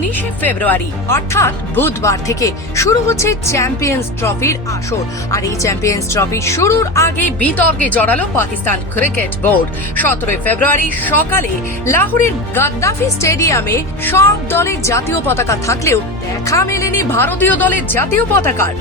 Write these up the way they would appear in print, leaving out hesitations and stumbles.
19শে ফেব্রুয়ারি অর্থাৎ বুধবার থেকে শুরু হচ্ছে চ্যাম্পিয়ন্স ট্রফির আসর। আর এই চ্যাম্পিয়ন্স ট্রফি শুরুর আগে বিতর্কে জড়ালো পাকিস্তান ক্রিকেট বোর্ড। 17 ফেব্রুয়ারি সকালে লাহোরের গাদ্দাফি স্টেডিয়ামে সব দলের জাতীয় পতাকা থাকলেও দেখা মেলেনি ভারতীয় দলের জাতীয় পতাকার।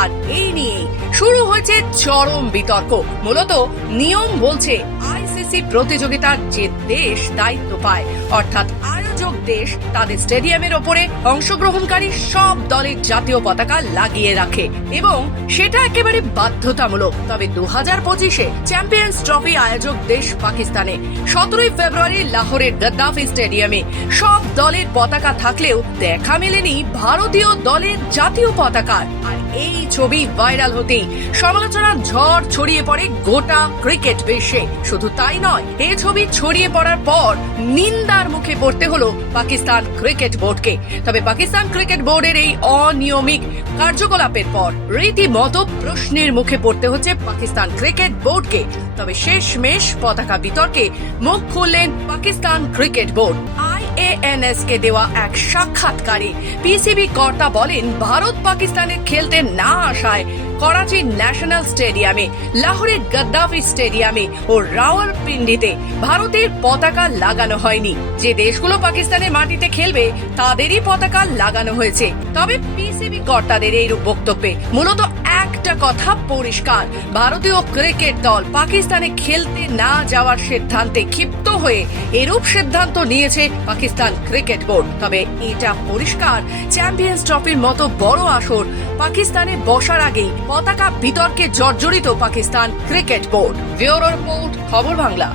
আর এই নিয়ে শুরু হয়েছে চরম বিতর্ক। মূলত নিয়ম বলছে আইসিসি প্রতিযোগিতার যে দেশ দায়িত্ব পায়, অর্থাৎ আয়োজক দেশ, তাদের স্টেডিয়ামের ওপরে অংশগ্রহণকারী সব দলের জাতীয় পতাকা লাগিয়ে রাখে এবং সেটা একেবারে বাধ্যতামূলক। তবে 2025-এ চ্যাম্পিয়ন্স ট্রফি আয়োজক দেশ পাকিস্তানে 17 ফেব্রুয়ারি লাহোরের গাদ্দাফি স্টেডিয়ামে সব দলের পতাকা থাকলেও দেখা মেলেনি ভারতীয় দলের জাতীয় পতাকার। আর এই ছবি ভাইরাল হতেই সমালোচনার ঝড় ছড়িয়ে পড়ে গোটা ক্রিকেট বিশ্বে। শুধু তাই নয়, এই ছবি ছড়িয়ে পড়ার পর নিন্দার মুখে পড়তে হলো পাকিস্তান ক্রিকেট বোর্ডকে। তবে পাকিস্তান ক্রিকেট বোর্ডের এই অনিয়মিত কার্যকলাপের পর রীতিমতো প্রশ্নের মুখে পড়তে হচ্ছে পাকিস্তান ক্রিকেট বোর্ডকে। তবে শেষমেশ পতাকা বিতর্কে মুখ খুললেন পাকিস্তান ক্রিকেট বোর্ড। IANS কে দেওয়া এক সাক্ষাৎকারে পিসিবি কর্তা বলেন, ভারত পাকিস্তানে খেলতে না আসায় করাচির ন্যাশনাল স্টেডিয়ামে, লাহোরের গাদ্দাফি স্টেডিয়ামে ও রাওয়ালপিন্ডিতে ভারতের পতাকা লাগানো হয়নি। যে দেশগুলো পাকিস্তানের মাটিতে খেলবে তাদেরই পতাকা লাগানো হয়েছে। তবে পিসিবি কর্তাদের এই বক্তব্যে মূলত একটা কথা পরিষ্কার, ভারতীয় ক্রিকেট দল পাকিস্তানে খেলতে না যাওয়ার সিদ্ধান্তে ক্ষিপ্ত হয়ে এরূপ সিদ্ধান্ত নিয়েছে পাকিস্তান ক্রিকেট বোর্ড। তবে এটা পরিষ্কার, চ্যাম্পিয়ন্স ট্রফির মতো বড় আসর পাকিস্তানে বসার আগেই পতাকা বিতর্কে জর্জরিত Pakistan cricket board. Bureau report, খবর বাংলা।